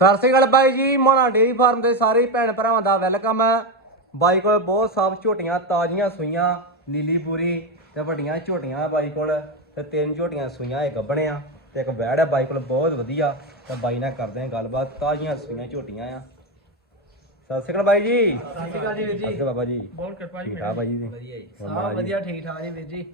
ਸਤਿ ਸ਼੍ਰੀ ਅਕਾਲ ਬਾਈ ਜੀ ਮੋਨਾ dairy farm ਦੇ ਸਾਰੇ ਭੈਣ ਭਰਾਵਾਂ ਦਾ ਵੈਲਕਮ। ਹੈ ਬਾਈ ਕੋਲ ਬਹੁਤ ਸਾਫ਼ ਝੋਟੀਆਂ ਤਾਜ਼ੀਆਂ ਸੂਈਆਂ ਨੀਲੀ ਪੂਰੀ ਤੇ ਵੱਡੀਆਂ ਝੋਟੀਆਂ ਬਾਈ ਕੋਲ। ਤੇ ਤਿੰਨ ਝੋਟੀਆਂ ਸੂਈਆਂ ਇੱਕ ਗੱਭਣਿਆ ਤੇ ਇੱਕ ਵੈੜ ਹੈ ਬਾਈ ਕੋਲ ਬਹੁਤ ਵਧੀਆ। ਤੇ ਬਾਈ ਨਾਲ ਕਰਦੇ ਹਾਂ ਗੱਲਬਾਤ ਤਾਜ਼ੀਆਂ ਸੂਈਆਂ ਝੋਟੀਆਂ ਆ। ਸਤਿ ਸ਼੍ਰੀ ਅਕਾਲ ਬਾਈ ਜੀ। ਸਤਿ ਸ਼੍ਰੀ ਅਕਾਲ ਜੀ ਵੀਰ ਜੀ। ਬਾਬਾ ਜੀ। ਬਹੁਤ ਕਿਰਪਾ ਜੀ ਠੀਕ ਠਾਕ ਬਾਈ ਜੀ। ਵਧੀਆ ਜੀ। ਸਭ? ਵਧੀਆ ਠੀਕ ਠਾਕ ਜੀ ਵੀਰ ਜੀ।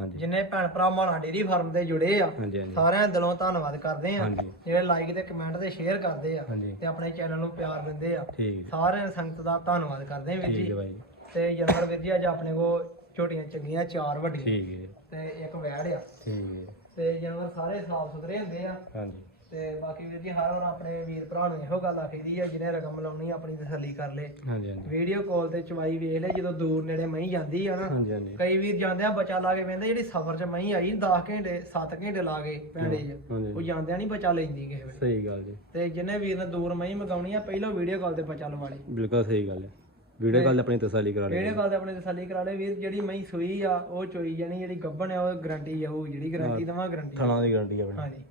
ਹਾਂਜੀ। ਜਿੰਨੇ ਭੈਣ ਭਰਾ ਮਾਣਾ ਡੇਰੀ ਫਾਰਮ ਦੇ ਜੁੜੇ ਆ ਹਾਂਜੀ ਹਾਂਜੀ। ਸਾਰਿਆਂ ਦਾ ਦਿਲੋਂ ਧੰਨਵਾਦ ਕਰਦੇ ਆ। ਹਾਂਜੀ। ਜਿਹੜੇ ਲਾਈਕ ਤੇ ਕਮੈਂਟ ਤੇ ਸ਼ੇਅਰ ਕਰਦੇ ਆ ਹਾਂਜੀ। ਤੇ ਆਪਣੇ ਚੈਨਲ ਨੂੰ ਪਿਆਰ ਦਿੰਦੇ ਆ। ਠੀਕ ਸਾਰਿਆਂ ਸੰਗਤ ਦਾ ਧੰਨਵਾਦ ਕਰਦੇ ਆ ਵੀਰ ਠੀਕ ਹੈ ਜੀ ਤੇ ਜਨਵਰ ਵੀਰ ਜੀ ਅੱਜ ਆਪਣੇ ਕੋਲ ਝੋਟੀਆਂ ਚੰਗੀਆਂ ਚਾਰ ਵੱਡੀਆਂ ਠੀਕ ਹੈ। ਤੇ ਇੱਕ ਵੈੜ ਆ। ਠੀਕ ਹੈ। ਤੇ ਜਨਵਰ ਸਾਰੇ ਸਾਫ਼ ਸੁਥਰੇ ਹੁੰਦੇ ਆ। ਹਾਂਜੀ। ਤੇ ਬਾਕੀ ਵੀਰ ਜੀ ਹਰ ਵਾਰ ਆਪਣੇ ਵੀਰ ਭਰਾ ਨੂੰ ਇਹੋ ਗੱਲ ਆਖੀਦੀ ਆ ਜਿਹਨੇ ਰਕਮ ਲਾਉਣੀ ਆਪਣੀ ਤਸੱਲੀ ਕਰ ਲੇ। ਹਾਂਜੀ ਹਾਂਜੀ। ਵੀਡੀਓ ਕਾਲ ਤੇ ਚਵਾਈ ਵੇਖ ਲੈ ਜਦੋਂ ਦੂਰ ਨੇੜੇ ਮਹੀਂ ਜਾਂਦੀ ਆ ਨਾ। ਹਾਂਜੀ ਹਾਂਜੀ। ਕਈ ਵੀਰ ਜਾਂਦੇ ਆ ਬੱਚਾ ਲਾ ਕੇ ਵੇਂਦੇ ਜਿਹੜੀ ਸਫ਼ਰ 'ਚ ਮਹੀਂ ਆਈ 10 ਘੰਟੇ 7 ਘੰਟੇ ਲਾ ਕੇ ਭੈੜੇ 'ਚ। ਹਾਂਜੀ। ਉਹ ਜਾਂਦਿਆਂ ਨਹੀਂ ਬੱਚਾ ਲੈਂਦੀ ਕਿਸੇ ਵੇਲੇ। ਸਹੀ ਗੱਲ ਜੀ। ਤੇ ਜਿੰਨੇ ਵੀਰ ਨੇ ਦੂਰ ਮਹੀਂ ਮਗਾਉਣੀ ਆ ਪਹਿਲਾਂ ਵੀਡੀਓ ਕਾਲ ਤੇ ਬੱਚਾ ਲਵਾ ਲਈ ਬਿਲਕੁਲ ਸਹੀ ਗੱਲ ਹੈ। ਵੀਡੀਓ ਕਾਲ ਆਪਣੀ ਤਸੱਲੀ ਕਰਾ ਵੀਡੀਓ ਕਾਲ ਤੇ ਆਪਣੇ ਤਸੱਲੀ ਕਰਾ ਲੈ। ਵੀਰ ਜਿਹੜੀ ਮਹੀਂ ਸੂਈ ਆ ਉਹ ਚੋਈ ਜਾਣੀ ਜਿਹੜੀ ਗੱਭਣ ਆ ਉਹ ਗਾਰੰਟੀ ਆ ਉਹ ਜਿਹੜੀ ਗਾਰੰਟੀ ਦਵਾਂ ਗਾਰੰਟੀ ਥਣਾ ਦੀ ਗਾਰੰਟੀ ਆਪਣੀ। ਹਾਂਜੀ।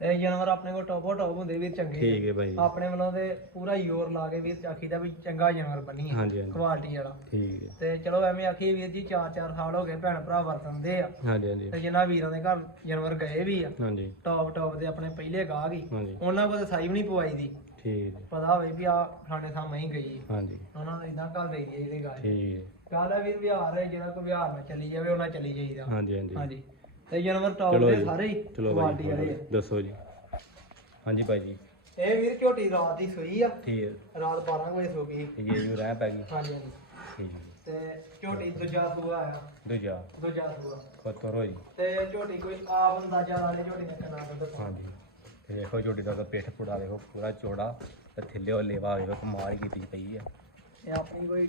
ਤੇ ਜਾਨਵਰ ਆਪਣੇ ਕੋਲ ਟੌਪੋ ਟੌਪ ਹੁੰਦੇ ਵੀਰ ਚੰਗੇ। ਠੀਕ ਹੈ ਭਾਈ ਆਪਣੇ ਵੱਲੋਂ ਤੇ ਪੂਰਾ ਜ਼ੋਰ ਲਾ ਕੇ ਵੀਰ ਚਾਖੀ ਦਾ ਵੀ ਚੰਗਾ ਜਾਨਵਰ ਬਣੀ ਆ ਹਾਂਜੀ ਹਾਂਜੀ। ਕੁਆਲਿਟੀ ਵਾਲਾ। ਠੀਕ ਹੈ। ਤੇ ਚਲੋ ਐਵੇਂ ਆਖੀ ਵੀਰ ਜੀ 4-4 ਸਾਲ ਹੋ ਗਏ ਭੈਣ ਭਰਾ ਵਰਤਨਦੇ ਆ। ਹਾਂਜੀ ਹਾਂਜੀ। ਤੇ ਜਿਨ੍ਹਾਂ ਵੀਰਾਂ ਦੇ ਘਰ ਜਾਨਵਰ ਗਏ ਵੀ ਆ ਹਾਂਜੀ। ਟੌਪ ਟੌਪ ਦੇ ਆਪਣੇ ਪਹਿਲੇ ਗਾਹਕ ਹੀ ਹਾਂਜੀ। ਉਹਨਾਂ ਕੋਲ ਤਾਂ ਸਾਈ ਵੀ ਨਹੀਂ ਪਵਾਈ ਦੀ। ਠੀਕ ਹੈ। ਪਤਾ ਹੋਵੇ ਵੀ ਆ ਫਲਾਣੇ ਥਾਂ ਮਹੀਂ ਗਈ ਹਾਂਜੀ। ਉਹਨਾਂ ਨੂੰ ਇਦਾਂ ਦੇਈ ਦੀ ਇਹਦੇ ਗਾਹ ਠੀਕ ਹੈ। ਗੱਲ ਹੈ ਵੀਰ ਵਿਹਾਰ ਹੈ ਜਿਹੜਾ ਕੋਈ ਵਿਹਾਰ ਨਾਲ ਚੱਲੀ ਜਾਵੇ ਉਹਨਾਂ ਚੱਲੀ ਜਾਈਦਾ। ਹਾਂਜੀ ਹਾਂਜੀ। ਹਾਂਜੀ। ਤੇ ਜਾਨਵਰ ਟੌਪ ਚਲੋ ਦੇ ਜੀ। ਸਾਰੇ ਹੀ ਚਲੋ ਕੁਆਲਿਟੀ ਵਾਲੇ ਆ। ਦੱਸੋ ਜੀ। ਹਾਂਜੀ ਭਾਈ ਜੀ। ਇਹ ਵੀਰ ਝੋਟੀ ਰਾਤ ਦੀ ਸੂਈ ਆ। ਠੀਕ ਹੈ। ਰਾਤ 12 ਵਜੇ ਸੋ ਗਈ। ਇਹ ਜੀ ਰਹਿ ਪੈ ਗਈ। ਹਾਂਜੀ ਹਾਂਜੀ। ਠੀਕ ਹੈ ਤੇ ਝੋਟੀ ਦੂਜਾ ਸੂਆ ਆ। ਦੂਜਾ। ਦੂਜਾ ਸੂਆ। ਖੋਤਰੋ ਜੀ ਤੇ ਝੋਟੀ ਕੋਈ ਆਪ ਅੰਦਾਜ਼ਾ ਲਾ ਲੈ ਝੋਟੀ ਦਾ ਕਿੰਨਾ ਦੁੱਧ ਪਾਉਂਦੀ। ਹਾਂਜੀ। ਤੇ ਦੇਖੋ ਝੋਟੀ ਦਾ ਤਾਂ ਪਿੱਠ ਪੁੜਾ ਦੇਖੋ ਪੂਰਾ ਚੌੜਾ ਤੇ ਥੱਲੇ ਉਹ ਲੇਵਾ ਦੇਖੋ ਕਮਾਲ ਕੀਤੀ ਪਈ ਹੈ ਇਹ ਆਪਣੀ ਕੋਈ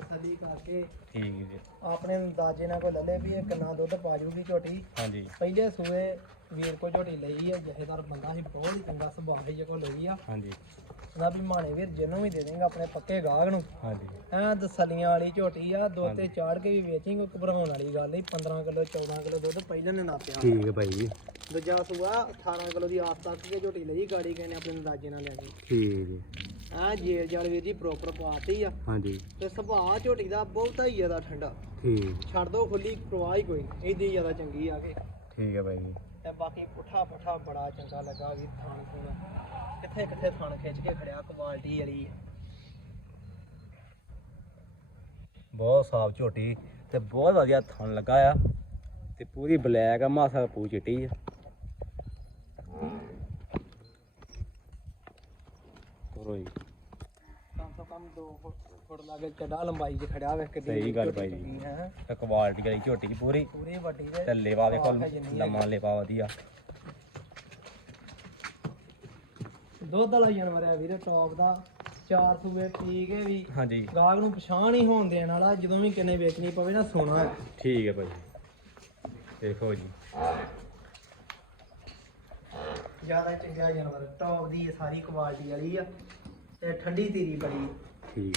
ਤਸੱਲੀ ਕਰਕੇ ਠੀਕ ਹੈ ਜੀ। ਆਪਣੇ ਅੰਦਾਜ਼ੇ ਨਾਲ ਕੋਈ ਲੱਲੇ ਵੀ ਇਹ ਕਿੰਨਾ ਦੁੱਧ ਪਾ ਜੂਗੀ ਝੋਟੀ। ਹਾਂਜੀ। ਪਹਿਲੇ ਸੂਏ ਵੀਰ ਕੋ ਝੋਟੀ ਲਈ ਹੈ ਜਹੇਦਾਰ ਬੰਦਾ ਸੀ ਬਹੁਤ ਹੀ ਚੰਗਾ ਸੁਭਾਅ ਹੈ ਜੇ ਕੋ ਲਈ ਆ। ਹਾਂਜੀ। ਉਹਦਾ ਵੀ ਮਾਣੇ ਵੀਰ ਜਿਹਨੂੰ ਵੀ ਦੇ ਦੇਂਗਾ ਆਪਣੇ ਪੱਕੇ ਗਾਹਕ ਨੂੰ। ਹਾਂਜੀ। ਐ ਦਸਲੀਆਂ ਵਾਲੀ ਝੋਟੀ ਆ ਦੋ ਤੇ ਚਾੜ ਕੇ ਵੀ ਵੇਚੇਂਗੇ ਕੋਈ ਘਬਰਾਉਣ ਵਾਲੀ ਗੱਲ ਨਹੀਂ। 15 ਕਿਲੋ 14 ਕਿਲੋ ਦੁੱਧ ਪਹਿਲੇ ਨੇ ਨਾਪਿਆ ਠੀਕ ਹੈ ਭਾਈ ਜੀ। ਦੂਜਾ ਸੂਆ 18 ਕਿਲੋ ਦੀ ਆਸ ਤੱਕ ਕੇ ਝੋਟੀ ਲਈ ਗਾੜੀ ਕਹਿੰਦੇ ਆਪਣੇ ਅੰਦਾਜ਼ੇ ਨਾਲ ਲੈਣੀ ਠੀਕ ਹੈ ਐ ਜੇਲ ਜਾਲ ਵੀਰ ਜੀ ਪ੍ਰੋਪਰ ਪਾਤੀ ਆ। ਹਾਂਜੀ। ਤੇ ਸੁਭਾਅ ਝੋਟੀ ਦਾ ਬਹੁਤਾ ਹੀ ਜ਼ਿਆਦਾ ਠੰਡਾ। ਠੀਕ। ਛੱਡ ਦੋ ਖੁੱਲੀ ਪ੍ਰਵਾਹ ਹੀ ਕੋਈ ਨਹੀਂ। ਇਹਦੀ ਜ਼ਿਆਦਾ ਚੰਗੀ ਆ ਕੇ। ਠੀਕ ਹੈ ਭਾਈ ਜੀ। ਤੇ ਬਾਕੀ ਪੁੱਠਾ ਪੁੱਠਾ ਬੜਾ ਚੰਗਾ ਲੱਗਾ ਵੀ ਥਾਣ ਥੂਣ ਕਿੱਥੇ ਕਿੱਥੇ ਥਾਣ ਖਿੱਚ ਕੇ ਖੜਿਆ ਕੁਆਲਿਟੀ ਵਾਲੀ। ਆ। ਬਹੁਤ ਸਾਫ਼ ਝੋਟੀ ਤੇ ਬਹੁਤ ਵਧੀਆ ਥਣ ਲੱਗਾ ਆ। ਤੇ ਪੂਰੀ ਬਲੈਕ ਆ ਮਾਸਾ ਪੂ ਚਿੱਟੀ ਆ। ਜੀ ਕਮ ਤੋਂ ਕਮ 2 ਫੁੱਟ ਲਾਗੇ ਚੱਡਾ ਲੰਬਾਈ 'ਚ ਖੜਿਆ ਵੇ ਕਿੱਡੀ ਸਹੀ ਗੱਲ ਬਾਈ ਜੀ। ਹੈ। ਤੇ ਕੁਆਲਿਟੀ ਵਾਲੀ ਝੋਟੀ ਪੂਰੀ। ਪੂਰੀ ਵੱਡੀ ਤੇ ਦੇਖੋ ਆਹ ਜਿੰਨੀ ਲੰਮਾ ਲੇਵਾ ਵਧੀਆ। ਦੁੱਧ ਵਾਲਾ ਜਾਨਵਰ ਆ ਵੀਰੇ ਟੌਪ ਦਾ। ਚਾਰ ਸੂਏ ਪੀ ਕੇ ਵੀ। ਹਾਂਜੀ। ਗਾਹਕ ਨੂੰ ਪਛਾਣ ਹੀ ਹੋਣ ਦੇਣ ਵਾਲਾ ਜਦੋਂ ਵੀ ਕਿੰਨੇ ਵੇਚਣੀ ਪਵੇ ਨਾ ਸੋਨਾ ਠੀਕ ਹੈ ਭਾਈ। ਦੇਖੋ ਜੀ। ਜ਼ਿਆਦਾ ਚੰਗਾ ਜਾਨਵਰ ਟੌਪ ਦੀ ਸਾਰੀ ਕੁਆਲਿਟੀ ਵਾਲੀ ਆ। ਤੇ ਠੰਡੀ ਤੀਰੀ ਬੜੀ ਠੀਕ।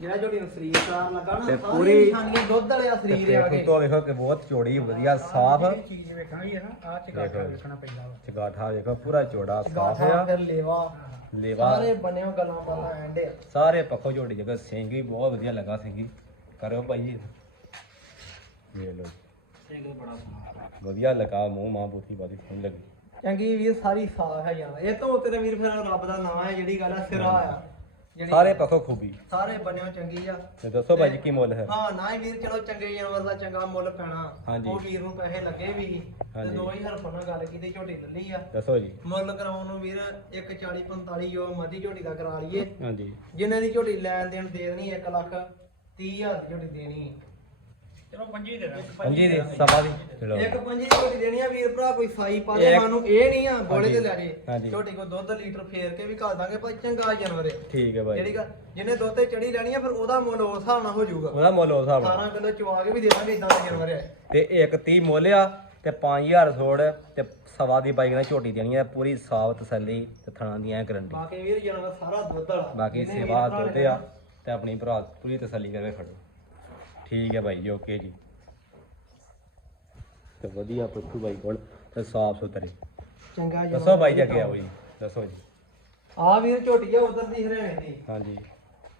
ਜਿਹੜਾ ਝੋਟੀ ਨੂੰ ਸਰੀਰ ਸਾਰ ਲੱਗਾ ਨਾ ਤੇ ਸਾਰੀ ਪੂਰੀ- ਨਿਸ਼ਾਨੀਆਂ ਦੁੱਧ ਵਾਲਿਆ ਸਰੀਰ ਆ ਕੇ। ਤੋਂ ਵੇਖੋ ਕਿ ਬਹੁਤ ਚੌੜੀ ਵਧੀਆ ਸਾਫ਼। ਚੀਜ਼ ਵੇਖਾਂਗੇ ਨਾ ਆ ਚਗਾਠਾ ਵੇਖਣਾ ਪੈਂਦਾ ਵਾ। ਚਗਾਠਾ ਦੇਖੋ ਪੂਰਾ ਚੌੜਾ ਸਾਫ਼ ਗਾਠਾ ਆ ਫਿਰ ਲੇਵਾ ਲੇਵਾ। ਸਾਰੇ ਬਣਿਓ ਗੱਲਾਂ ਬਾਤਾਂ ਐਂਡ ਆ ਸਾਰੇ ਪੱਖੋਂ ਝੋਟੀ ਜਗ੍ਹਾ ਸਿੰਘ ਵੀ ਬਹੁਤ ਵਧੀਆ ਲੱਗਾ ਸਿੰਘੀ ਕਰਿਓ ਭਾਈ ਇਹ ਲੋ ਸਿੰਘ ਬੜਾ ਸੋਹਣਾ। ਵਧੀਆ ਲੱਗਾ ਮੂੰਹ ਮਾਂ ਬੂਥੀ ਬਾਦੀ ਸੁਣ ਲੱਗੀ। ਚੰਗੀ ਵੀਰ ਸਾਰੀ ਸਾਫ਼ ਹੈ ਜਾਨ ਇਹ ਤੋਂ ਉੱਤੇ ਤੇ ਵੀਰ ਫਿਰ ਰੱਬ ਦਾ ਨਾਮ ਹੈ ਜਿਹੜੀ ਗੱਲ ਆ ਸਿਰਾ ਆ। ਜਿਹੜੀ ਸਾਰੇ ਪੱਖੋਂ ਖੂਬੀ। ਸਾਰੇ ਬਣਿਓ ਚੰਗੀ ਆ। ਤੇ ਦੱਸੋ ਭਾਈ ਜੀ ਕੀ ਮੁੱਲ ਹੈ? ਹਾਂ ਨਾ ਹੀ ਵੀਰ ਚਲੋ ਚੰਗੇ ਜਾਨਵਰ ਦਾ ਚੰਗਾ ਮੁੱਲ ਪੈਣਾ। ਹਾਂਜੀ। ਉਹ ਵੀਰ ਨੂੰ ਪੈਸੇ ਲੱਗੇ ਵੀ। ਤੇ ਹਾਂਜੀ। ਦੋ ਹੀ ਹਰਫਾਂ ਨਾਲ ਗੱਲ ਕੀਤੀ ਝੋਟੀ ਲੱਲੀ ਆ। ਦੱਸੋ ਜੀ। ਮੁੱਲ ਕਰਾਉਣ ਨੂੰ ਵੀਰ 140 45 ਜੋ ਮਰਜ਼ੀ ਝੋਟੀ ਦਾ ਕਰਾ ਲਈਏ। ਹਾਂਜੀ। ਜਿੰਨੇ ਦੀ ਝੋਟੀ ਲੈਣ ਦੇਣ ਦੇ ਦੇਣੀ 1 ਲੱਖ 30 ਹਜ਼ਾਰ ਦੀ ਝੋਟੀ ਦੇਣੀ। ਚਲੋ ਪੰਜੀ ਦੇ ਪੰਜੀ ਦੇ ਦੀ ਚਲੋ। ਇੱਕ ਪੰਜੀ ਦੀ ਝੋਟੀ ਦੇਣੀ ਆ ਵੀਰ ਭਰਾ ਕੋਈ ਸਾਈ ਪਾ ਦੇ ਇੱਕ- ਸਾਨੂੰ ਇਹ ਨਹੀਂ ਆ ਬੋਲੇ ਤੇ ਲੈ ਜੇ। ਹਾਂਜੀ। ਝੋਟੀ ਕੋ ਦੁੱਧ ਲੀਟਰ ਫੇਰ ਕੇ ਵੀ ਘੱਲ ਦਾਂਗੇ ਭਾਈ ਚੰਗਾ ਜਾਨਵਰ ਹੈ ਠੀਕ ਹੈ ਭਾਈ। ਜਿਹੜੀ ਗੱਲ ਜਿਹਨੇ ਦੁੱਧ ਤੇ ਚੜੀ ਲੈਣੀ ਆ ਫਿਰ ਉਹਦਾ ਮੁੱਲ ਉਸ ਹਿਸਾਬ ਨਾਲ ਹੋ ਜਾਊਗਾ। ਉਹਦਾ ਮੁੱਲ ਉਸ ਹਿਸਾਬ ਨਾਲ। 18 ਕਿਲੋ ਚਵਾ ਕੇ ਵੀ ਦੇ ਦਾਂਗੇ ਇਦਾਂ ਦਾ ਜਾਨਵਰ ਹੈ ਤੇ ਇੱਕ 30 ਮੁੱਲ ਆ ਤੇ 5000 ਛੋੜ ਤੇ ਸਵਾ ਦੀ ਬਾਈਕ ਨਾਲ ਝੋਟੀ ਦੇਣੀ ਆ ਪੂਰੀ ਸਾਫ਼ ਤਸੱਲੀ ਤੇ ਥਣਾ ਦੀਆਂ ਗਰੰਟੀ ਬਾਕੀ ਵੀਰ ਜਾਨਵਰ ਸਾਰਾ ਦੁੱਧ ਵਾਲਾ। ਬਾਕੀ ਜਿਹਨੇ ਸੇਵਾ ਭਰਾ ਦੁੱਧ ਆ ਤੇ ਆਪਣੀ ਭਰਾ ਪੂਰੀ ਤਸੱਲੀ ਕਰਕੇ ਖੜੋ ਠੀਕ ਹੈ ਭਾਈ ਜੀ ਓਕੇ ਜੀ। ਤੇ ਵਧੀਆ ਪੁੱਛੂ ਬਾਈ ਕੋਲ ਤੇ ਸਾਫ਼ ਸੁਥਰੇ। ਚੰਗਾ ਜੀ ਦੱਸੋ ਬਾਈ ਜੀ ਅੱਗੇ ਆਓ ਜੀ ਦੱਸੋ ਜੀ। ਆ ਵੀਰ ਝੋਟੀ ਆ ਉਧਰ ਦੀ ਹਰਿਆਣੇ ਦੀ। ਹਾਂਜੀ।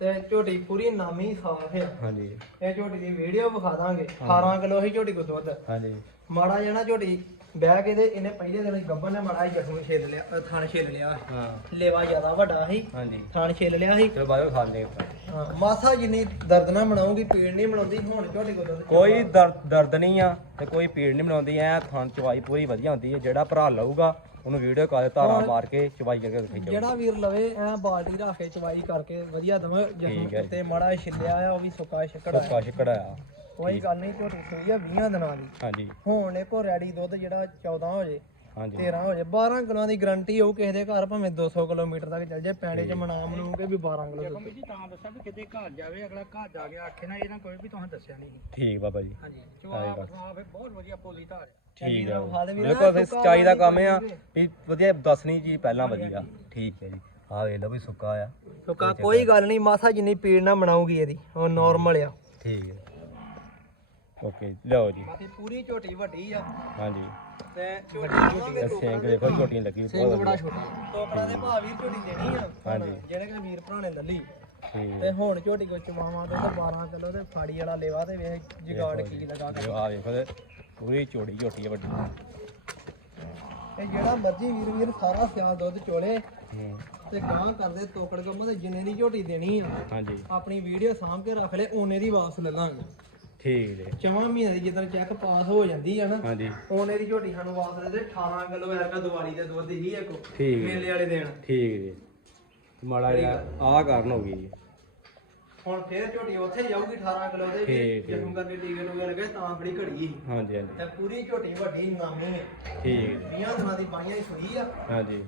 ਤੇ ਝੋਟੀ ਪੂਰੀ ਨਾਮੀ ਸਾਫ਼ ਆ। ਹਾਂਜੀ। ਇਹ ਝੋਟੀ ਦੀ ਵੀਡੀਓ ਵਿਖਾ ਦਾਂਗੇ। 18 ਕਿਲੋ ਹੀ ਝੋਟੀ ਕੋ ਦੁੱਧ ਹਾਂਜੀ। ਮਾੜਾ ਜਣਾ ਝੋਟੀ ਬਹਿ ਕੇ ਤੇ ਇਹਨੇ ਪਹਿਲੇ ਦਿਨ ਗੱਬਰ ਨੇ ਮਾੜਾ ਜਸੂ ਛੇਲ ਲਿਆ ਥਣ ਛੇਲ ਲਿਆ। ਹਾਂ। ਲੇਵਾ ਜ਼ਿਆਦਾ ਵੱਡਾ ਸੀ। ਹਾਂਜੀ। ਥਣ ਛੇਲ ਲਿਆ ਸੀ। ਚਲੋ ਬਾਅਦ ਖਾਂਦੇ ਆਪਾਂ। ਹਾਂ, ਮਾਸਾ ਜਿੰਨੀ ਦਰਦ ਨਾ ਬਣਾਉਂਗੀ ਪੀੜ ਨਹੀਂ ਬਣਾਉਂਦੀ ਹੁਣ ਝੋਟੀ ਕੋ ਦੁੱਧ ਕੋਈ ਦਰਦ ਦਰਦ ਨਹੀਂ ਆ ਤੇ ਕੋਈ ਪੀੜ ਨਹੀਂ ਬਣਾਉਂਦੀ ਐ ਥਣ ਚਵਾਈ ਪੂਰੀ ਵਧੀਆ ਹੁੰਦੀ ਹੈ ਜਿਹੜਾ ਭਰਾ ਲਊਗਾ ਉਹਨੂੰ ਵੀਡੀਓ ਕਾਲ ਧਾਰਾ ਮਾਰ ਕੇ ਚਵਾਈ ਕਰਕੇ ਦਿਖਾਈ ਜਾਓ ਜਿਹੜਾ ਵੀਰ ਲਵੇ ਐ ਬਾਲਟੀ ਰੱਖ ਕੇ ਚਵਾਈ ਕਰਕੇ ਵਧੀਆ ਦਮ ਠੀਕ ਹੈ ਜਸੂ ਜੀ। ਤੇ ਮਾੜਾ ਛਿੱਲਿਆ ਆ ਉਹ ਵੀ ਸੁੱਕਾ ਛਿੱਕੜਾ ਸੁੱਕਾ ਛਿਕੜਾ ਆ। ਕੋਈ ਗੱਲ ਨਹੀਂ ਝੋਟੀ ਸੂਈ ਆ 20 ਦਿਨਾਂ ਦੀ। ਹਾਂਜੀ। ਹੁਣ ਇਹ ਕੋ ਰੈਡੀ ਦੁੱਧ ਜਿਹੜਾ 14 ਹੋ ਜੇ। ਹਾਂਜੀ। 13 ਹੋ ਜੇ 12 ਕਿਲੋਆਂ ਦੀ ਗਾਰੰਟੀ ਹੋਊ ਕਿਸੇ ਦੇ ਘਰ ਭਾਵੇਂ 200 ਕਿਲੋਮੀਟਰ ਤੱਕ ਚੱਲ ਜੇ ਪੈਂਡੇ 'ਚ ਮਨਾ ਮਨੂਗੇ ਵੀ 12 ਕਿਲੋ ਦੁੱਧ ਜੀ ਤਾਂ ਦੱਸਾਂ ਵੀ ਕਿਤੇ ਘਰ ਜਾਵੇ ਅਗਲਾ ਘਰ ਜਾ ਕੇ ਆਖੇ ਨਾ ਇਹਨਾਂ ਕੋਈ ਵੀ ਤੁਹਾਨੂੰ ਦੱਸਿਆ ਨਹੀਂ। ਠੀਕ ਬਾਬਾ ਜੀ। ਹਾਂਜੀ। ਜਵਾਬ ਸਾਫ਼ ਹੈ ਬਹੁਤ ਵਧੀਆ ਪੋਲੀ ਧਾਰ ਹੈ ਠੀਕ ਆ ਬਿਲਕੁਲ ਫਿਰ ਸਚਾਈ ਦਾ ਕੰਮ ਆ ਵੀ ਵਧੀਆ ਦੱਸਣੀ ਜੀ ਪਹਿਲਾਂ ਵਧੀਆ। ਠੀਕ ਹੈ ਜੀ। ਆ ਵੇਖ ਲਓ ਵੀ ਸੁੱਕਾ ਆ। ਸੁੱਕਾ ਕੋਈ ਗੱਲ ਨਹੀਂ ਮਾਸਾ ਜਿੰਨੀ ਪੀੜ ਨਾ ਬਣਾਉਗੀ ਇਹਦੀ ਉਹ ਨਾਰਮਲ ਆ। ਠੀਕ ਹੈ ਓਕੇ ਲਓ ਜੀ। ਬਾਕੀ ਪੂਰੀ ਝੋਟੀ ਵੱਡੀ ਆ। ਹਾਂਜੀ। ਤੇ ਝੋਟੀ ਝੋਟੀ ਇਹ ਸਿੰਘ ਦੇਖੋ ਝੋਟੀਆਂ ਲੱਗੀ ਸਿੰਘ ਬਹੁਤ ਬੜਾ। ਛੋਟਾ। ਟੋਕਰਾ ਦੇ ਭਾਅ ਵੀ ਝੋਟੀ ਦੇਣੀ ਆ। ਹਾਂਜੀ। ਜਿਹੜੇ ਕਿ ਵੀਰ ਭਰਾ ਨੇ ਲੱਲੀ। ਤੇ ਹੁਣ ਝੋਟੀ ਕੋ ਚਵਾਵਾਂ ਤੇ 12 ਕਿਲੋ ਤੇ ਫਾੜੀ ਵਾਲਾ ਲੇਵਾ ਤੇ ਵੇਖ ਜਗਾੜ ਕੀ ਲਗਾ ਕੇ। ਆ ਵੇਖੋ ਤੇ ਪੂਰੀ ਝੋੜੀ ਝੋਟੀ ਆ ਵੱਡੀ। ਤੇ ਜਿਹੜਾ ਮਰਜ਼ੀ ਵੀਰ ਵੀਰ ਸਾਰਾ ਸਿਆਲ ਦੁੱਧ ਚੋਲੇ ਹੂੰ। ਤੇ ਗਾਂ ਕਰਦੇ ਤੋਕੜ ਕੰਮਾਂ ਤੇ ਜਿੰਨੇ ਦੀ ਝੋਟੀ ਦੇਣੀ ਆ। ਹਾਂਜੀ। ਆਪਣੀ ਵੀਡੀਓ ਸਾਂਭ ਕੇ ਰੱਖ ਲੈ ਓਨੇ ਦੀ ਵਾਪਸ ਲੈ ਲਾਂਗੇ। ਠੀਕ ਜੀ। ਚਵਾਂ ਮਹੀਨੇ ਦੀ ਜਦੋਂ ਚੈੱਕ ਪਾਸ ਹੋ ਜਾਂਦੀ ਆ ਨਾ ਹਾਂਜੀ। ਓਨੇ ਦੀ ਝੋਟੀ ਸਾਨੂੰ ਵਾਪਸ ਦੇ ਦੇ 18 ਕਿਲੋ ਐਰਕਾ ਦੀਵਾਲੀ ਦੇ ਦੁੱਧ ਹੀ ਇੱਕ ਠੀਕ। ਮੇਲੇ ਵਾਲੇ ਦਿਨ। ਠੀਕ ਜੀ। ਮਾੜਾ ਜਿਹਾ ਆਹ ਕਾਰਨ ਹੋ ਗਈ ਜੀ। ਹੁਣ ਫੇਰ ਝੋਟੀ ਉੱਥੇ ਜਾਊਗੀ 18 ਕਿਲੋ ਦੇ ਠੀਕ। ਜਸਮ ਕਰਕੇ ਟੀਕੇ ਟੂਕੇ ਲੱਗੇ ਤਾਂ ਫੜੀ ਘੜੀ ਸੀ। ਹਾਂਜੀ ਹਾਂਜੀ। ਤੇ ਪੂਰੀ ਝੋਟੀ ਵੱਡੀ ਨਾਮੀ ਹੈ ਠੀਕ। ਜੀ 20 ਦਿਨਾਂ ਦੀ ਪਾਈਆਂ ਹੀ ਸੂਈ ਆ। ਹਾਂਜੀ।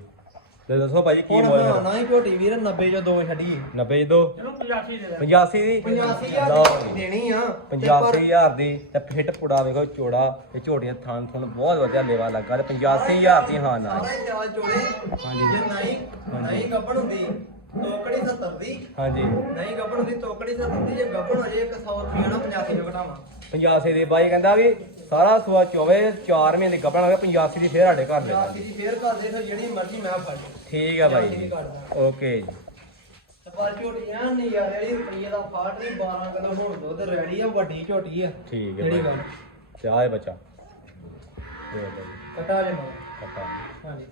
ਤੇ ਦੱਸੋ ਭਾਜੀ ਕੀ ਹੁਣ ਮੁੱਲ ਹਾਂ ਨਾ ਹੀ ਝੋਟੀ ਵੀਰ 90 ਚੋਂ ਦੋ ਛੱਡੀ 90 ਦੋ? ਚਲੋ 85 ਦੇ 85 ਦੀ? 85000 ਲਓ ਦੀ। ਦੇਣੀ ਆ। ਤੇ ਪਰ 85000 ਦੀ। ਤੇ ਫਿੱਟ ਪੁੜਾ ਵੇਖੋ ਚੋੜਾ ਤੇ ਝੋਟੀਆਂ ਥਾਂ ਥਣ ਬਹੁਤ ਵਧੀਆ ਲੇਵਾ ਲੱਗਾ। ਤੇ 85000 ਦੀ ਹਾਂ ਨਾ ਸਾਰਾ ਹਾਂਜੀ। ਜੇ ਨਹੀਂ ਨਹੀਂ ਗੱਬਣ ਹੁੰਦੀ ਤੋਕੜੀ 70 ਦੀ। ਹਾਂਜੀ। ਨਹੀਂ ਗੱਬਣ ਹੁੰਦੀ ਤੋਕੜੀ 70 ਦੀ। ਜੇ ਗੱਬਣ ਹੋ ਜੇ 100 ਰੁਪਏ ਨਾਲ 85 ਰੁਪਏ ਘਟਾਵਾਂ। 85 ਦੀ ਬਾਈ ਕਹਿੰਦਾ ਵੀ ਸਾਰਾ ਸੁਆ ਚੋਵੇ 4 ਮਹੀਨੇ ਦੀ ਗੱਭਣ ਹੋਵੇ 85 ਦੀ ਫੇਰ ਸਾਡੇ ਘਰ ਦੇ ਚਾਰ ਦੀ ਫੇਰ ਕਰ ਦੇ ਫਿਰ ਜਿਹੜੀ ਮਰਜ਼ੀ ਮੈਂ ਫੜ ਠੀਕ ਆ ਬਾਈ ਜੀ। ਓਕੇ ਜੀ। ਤੇ ਪਰ ਝੋਟੀਆਂ ਨਹੀਂ ਯਾਰ ਜਿਹੜੀ ਰੁਪਈਏ ਦਾ ਫਾਟ ਨਹੀਂ 12 ਕਿਲੋ ਹੁਣ ਦੁੱਧ ਰੈਡੀ ਆ ਵੱਡੀ ਝੋਟੀ ਆ। ਠੀਕ ਹੈ ਜਿਹੜੀ ਬਾਈ ਗੱਲ ਚਾਹ ਹੈ ਬੱਚਾ। ਇਹ ਲਓ ਜੀ ਕਟਾ ਜੇ ਮਗਰ ਕੱਟਾ ਹਾਂਜੀ।